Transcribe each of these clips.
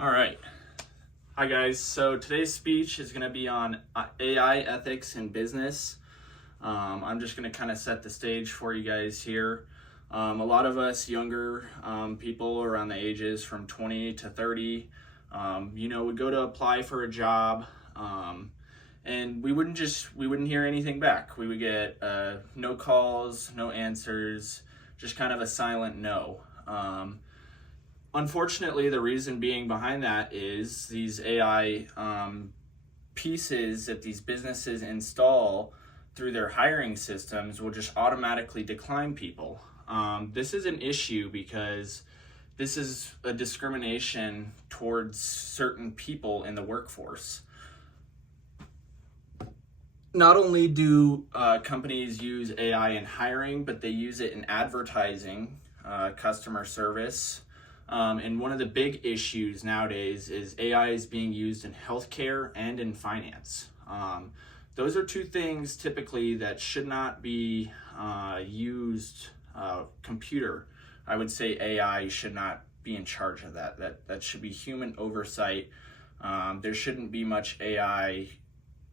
All right. Hi, guys. So today's speech is going to be on AI ethics in business. I'm just going to kind of set the stage for you guys here. A lot of us younger people around the ages from 20 to 30, would go to apply for a job, and we wouldn't hear anything back. We would get no calls, no answers, just kind of a silent no. Unfortunately, the reason being behind that is these AI pieces that these businesses install through their hiring systems will just automatically decline people. This is an issue because this is a discrimination towards certain people in the workforce. Not only do companies use AI in hiring, but they use it in advertising, customer service. And one of the big issues nowadays is AI is being used in healthcare and in finance. Those are two things typically that should not be used. Computer, I would say AI should not be in charge of that. That should be human oversight. There shouldn't be much AI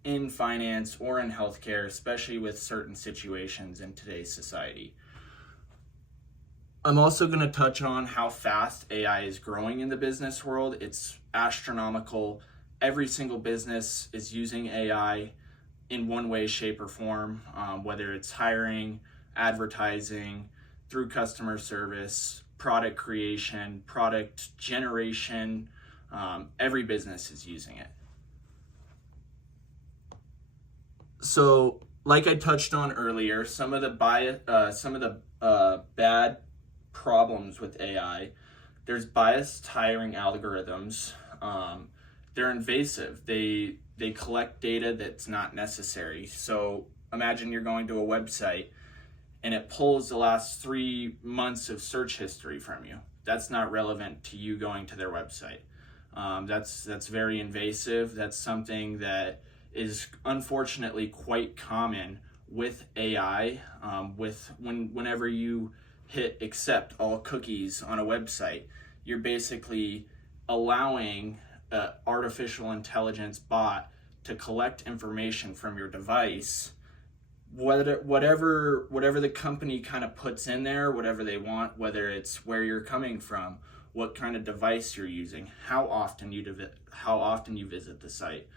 in finance or in healthcare, especially with certain situations in today's society. I'm also going to touch on how fast AI is growing in the business world. It's astronomical. Every single business is using AI in one way, shape, or form, whether it's hiring, advertising, through customer service, product creation, product generation. Every business is using it. So, like I touched on earlier, some of the bad problems with AI. There's biased hiring algorithms. They're invasive. They collect data that's not necessary. So imagine you're going to a website and it pulls the last 3 months of search history from you. That's not relevant to you going to their website. That's very invasive. That's something that is unfortunately quite common with AI. Whenever you hit accept all cookies on a website, you're basically allowing an artificial intelligence bot to collect information from your device, whatever the company kind of puts in there, whatever they want, whether it's where you're coming from, what kind of device you're using, how often you visit the site,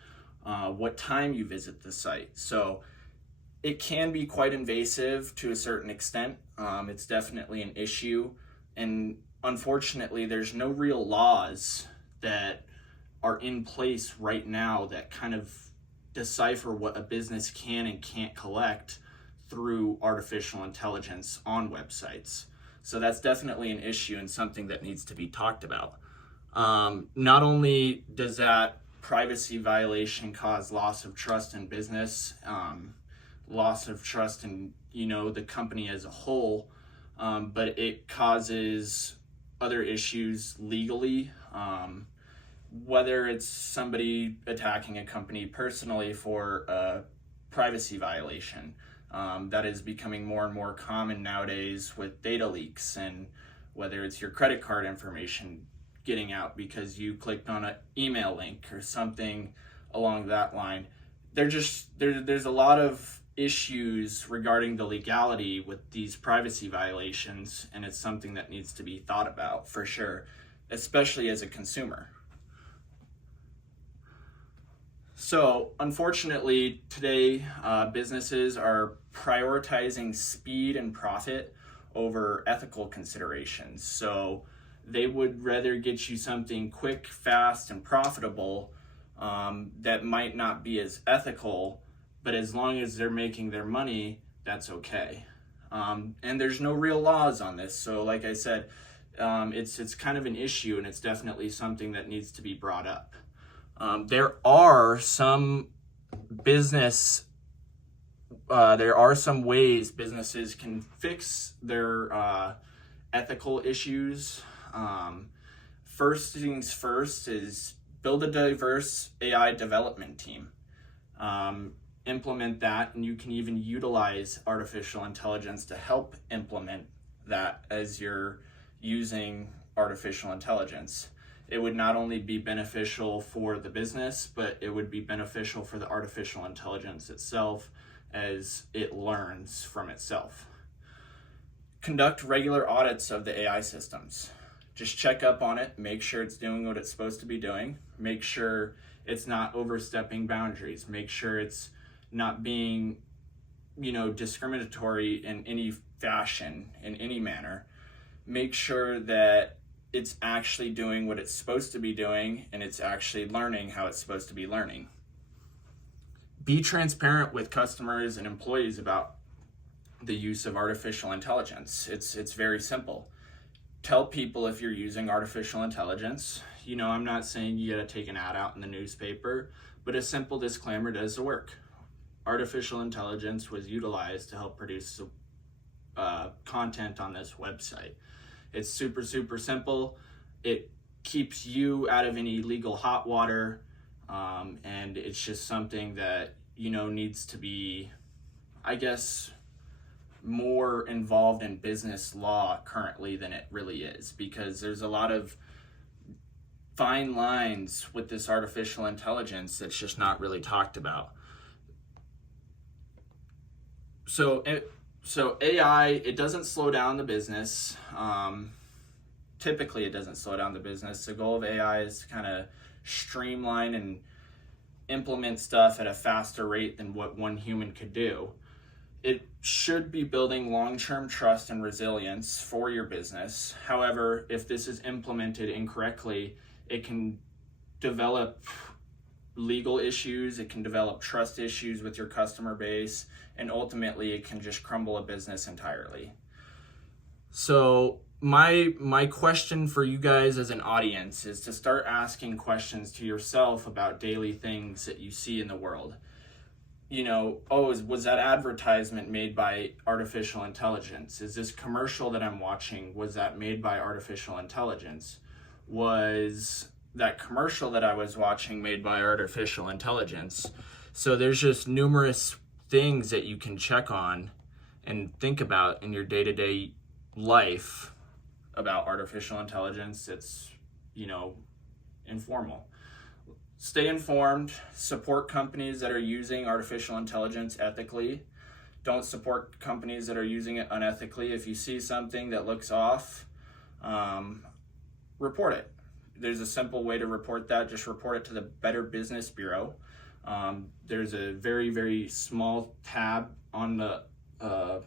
what time you visit the site. So it can be quite invasive to a certain extent. It's definitely an issue. And unfortunately, there's no real laws that are in place right now that kind of decipher what a business can and can't collect through artificial intelligence on websites. So that's definitely an issue and something that needs to be talked about. Not only does that privacy violation cause loss of trust in business, loss of trust in the company as a whole, but it causes other issues legally, whether it's somebody attacking a company personally for a privacy violation. That is becoming more and more common nowadays with data leaks, and whether it's your credit card information getting out because you clicked on an email link or something along that line. There's a lot of issues regarding the legality with these privacy violations, and it's something that needs to be thought about for sure, especially as a consumer. So unfortunately today, businesses are prioritizing speed and profit over ethical considerations. So they would rather get you something quick, fast, and profitable that might not be as ethical, but as long as they're making their money, that's okay. And there's no real laws on this. So like I said, it's kind of an issue, and it's definitely something that needs to be brought up. There are some ways businesses can fix their ethical issues. First things first is build a diverse AI development team. Implement that, and you can even utilize artificial intelligence to help implement that as you're using artificial intelligence. it would not only be beneficial for the business, but it would be beneficial for the artificial intelligence itself as it learns from itself. Conduct regular audits of the AI systems. Just check up on it, make sure it's doing what it's supposed to be doing, make sure it's not overstepping boundaries, make sure it's not being, discriminatory in any fashion, in any manner. Make sure that it's actually doing what it's supposed to be doing and it's actually learning how it's supposed to be learning. Be transparent with customers and employees about the use of artificial intelligence. It's very simple. Tell people if you're using artificial intelligence. I'm not saying you gotta take an ad out in the newspaper, but a simple disclaimer does the work. Artificial intelligence was utilized to help produce content on this website. It's super, super simple. It keeps you out of any legal hot water, and it's just something that, needs to be, I guess, more involved in business law currently than it really is, because there's a lot of fine lines with this artificial intelligence that's just not really talked about. So AI, it doesn't slow down the business. Typically, it doesn't slow down the business. The goal of AI is to kind of streamline and implement stuff at a faster rate than what one human could do. It should be building long-term trust and resilience for your business. However, if this is implemented incorrectly, it can develop legal issues, it can develop trust issues with your customer base, and ultimately it can just crumble a business entirely. So my question for you guys as an audience is to start asking questions to yourself about daily things that you see in the world. Was that advertisement made by artificial intelligence? Is this commercial that I'm watching, was that made by artificial intelligence? Was that commercial that I was watching made by artificial intelligence? So there's just numerous things that you can check on and think about in your day-to-day life about artificial intelligence. It's, informal. Stay informed, support companies that are using artificial intelligence ethically. Don't support companies that are using it unethically. If you see something that looks off, report it. There's a simple way to report that. Just report it to the Better Business Bureau. There's a very, very small tab on the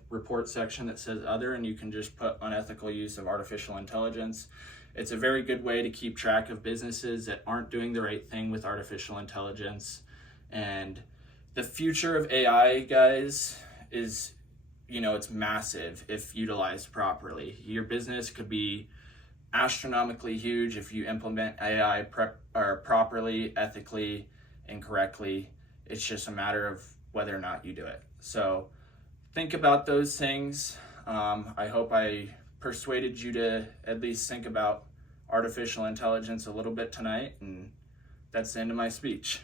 report section that says other, and you can just put unethical use of artificial intelligence. It's a very good way to keep track of businesses that aren't doing the right thing with artificial intelligence. And the future of AI, guys, is, it's massive if utilized properly. Your business could be astronomically huge if you implement AI properly, ethically, and correctly. It's just a matter of whether or not you do it. So think about those things. I hope I persuaded you to at least think about artificial intelligence a little bit tonight, and that's the end of my speech.